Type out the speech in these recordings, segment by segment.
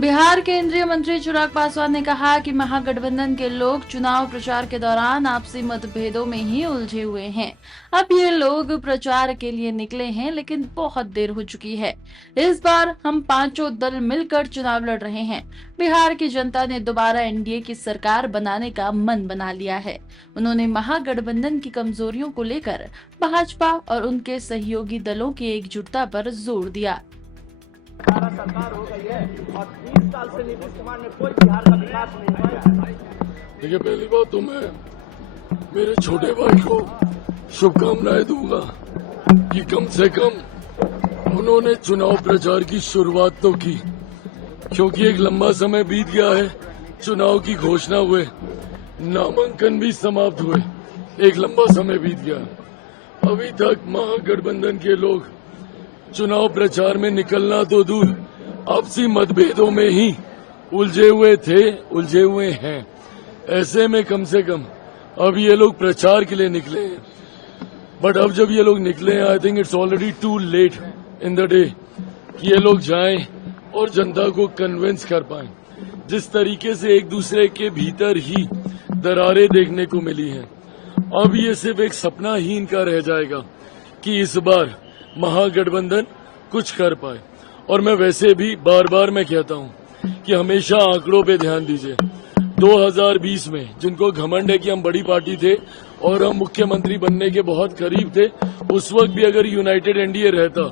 बिहार केंद्रीय मंत्री चिराग पासवान ने कहा कि महागठबंधन के लोग चुनाव प्रचार के दौरान आपसी मतभेदों में ही उलझे हुए हैं। अब ये लोग प्रचार के लिए निकले हैं, लेकिन बहुत देर हो चुकी है। इस बार हम पांचों दल मिलकर चुनाव लड़ रहे हैं। बिहार की जनता ने दोबारा एनडीए की सरकार बनाने का मन बना लिया है। उन्होंने महागठबंधन की कमजोरियों को लेकर भाजपा और उनके सहयोगी दलों की एकजुटता पर जोर दिया। सरकार हो गई है और 20 साल से नीतीश कुमार ने कोई बिहार का विकास नहीं किया। देखिए, पहली बात तो मैं मेरे छोटे भाई को शुभकामनाएं दूंगा कि कम से कम उन्होंने चुनाव प्रचार की शुरुआत तो की, क्योंकि एक लंबा समय बीत गया है। चुनाव की घोषणा हुए, नामांकन भी समाप्त हुए, एक लंबा समय बीत गया। अभी तक महागठबंधन के लोग चुनाव प्रचार में निकलना तो दूर, आपसी मतभेदों में ही उलझे हुए थे, उलझे हुए हैं। ऐसे में कम से कम अब ये लोग प्रचार के लिए निकले हैं। बट अब जब ये लोग निकले हैं, I think it's already too late in the day कि ये लोग जाएं और जनता को कन्विंस कर पाएं। जिस तरीके से एक दूसरे के भीतर ही दरारें देखने को मिली हैं, अब ये सिर्फ एक सपना ही इनका रह जाएगा कि इस बार महागठबंधन कुछ कर पाए। और मैं वैसे भी बार बार मैं कहता हूं कि हमेशा आंकड़ों पे ध्यान दीजिए। 2020 में जिनको घमंड है कि हम बड़ी पार्टी थे और हम मुख्यमंत्री बनने के बहुत करीब थे, उस वक्त भी अगर यूनाइटेड एनडीए रहता,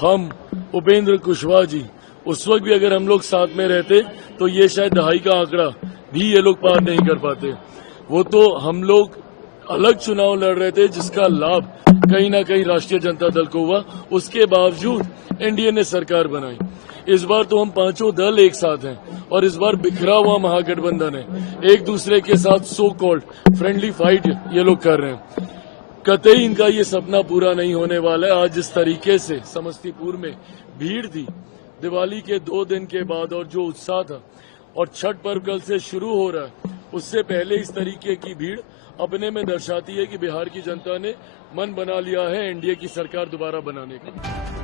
हम उपेंद्र कुशवाहा जी, उस वक्त भी अगर हम लोग साथ में रहते तो ये शायद दहाई का आंकड़ा भी ये लोग पार नहीं कर पाते। वो तो हम लोग अलग चुनाव लड़ रहे थे जिसका लाभ कहीं ना कहीं राष्ट्रीय जनता दल को हुआ, उसके बावजूद एनडीए ने सरकार बनाई। इस बार तो हम पांचों दल एक साथ हैं और इस बार बिखरा हुआ महागठबंधन है। एक दूसरे के साथ सो कॉल्ड फ्रेंडली फाइट ये लोग कर रहे हैं। कतई इनका ये सपना पूरा नहीं होने वाला है। आज जिस तरीके से समस्तीपुर में भीड़ थी दिवाली के 2 दिन के बाद, और जो उत्साह था, और छठ पर्व कल से शुरू हो रहा है, उससे पहले इस तरीके की भीड़ अपने में दर्शाती है कि बिहार की जनता ने मन बना लिया है एनडीए की सरकार दोबारा बनाने का।